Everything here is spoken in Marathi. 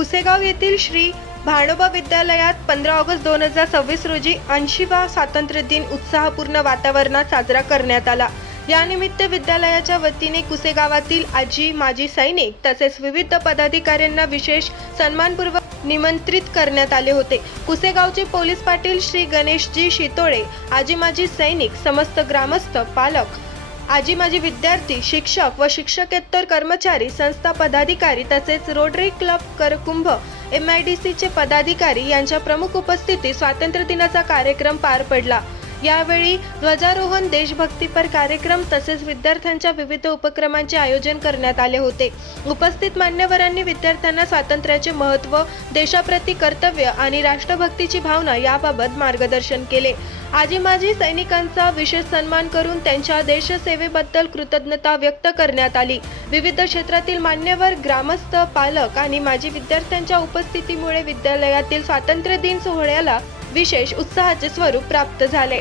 कुसेगाव येथील श्री भाणोबा विद्यालयात 15 ऑगस्ट 2026 रोजी 80वा स्वातंत्र्य दिन उत्साहपूर्ण वातावरणात साजरा करण्यात आला। यानिमित्त विद्यालयाच्या वतीने कुसेगावातील आजी माजी सैनिक तसेच विविध पदाधिकाऱ्यांना विशेष सन्मानपूर्वक निमंत्रित करण्यात आले होते। कुसेगावचे पोलीस पाटील श्री गणेशजी शितोळे, आजी माजी सैनिक, समस्त ग्रामस्थ, पालक, आजी माजी विद्यार्थी, शिक्षक व शिक्षकेतर कर्मचारी, संस्था पदाधिकारी तसेच रोटरी क्लब करकुंभ MIDC चे पदाधिकारी यांच्या प्रमुख उपस्थितीत स्वातंत्र्य दिनाचा कार्यक्रम पार पडला। यावेळी ध्वजारोहण, देशभक्तीपर कार्यक्रम तसेच विद्यार्थ्यांच्या विविध उपक्रमांचे आयोजन करण्यात आले होते। उपस्थित मान्यवरांनी विद्यार्थ्यांना स्वातंत्र्याचे महत्त्व, देशाप्रती कर्तव्य आणि राष्ट्रभक्तीची भावना याबाबत मार्गदर्शन केले। आजी माजी सैनिकांचा विशेष सन्मान करून त्यांच्या देशसेवेबद्दल कृतज्ञता व्यक्त करण्यात आली। विविध क्षेत्रातील मान्यवर, ग्रामस्थ, पालक आणि माजी विद्यार्थ्यांच्या उपस्थितीमुळे विद्यालयातील स्वातंत्र्य दिन सोहळ्याला विशेष उत्साहाचे स्वरूप प्राप्त झाले।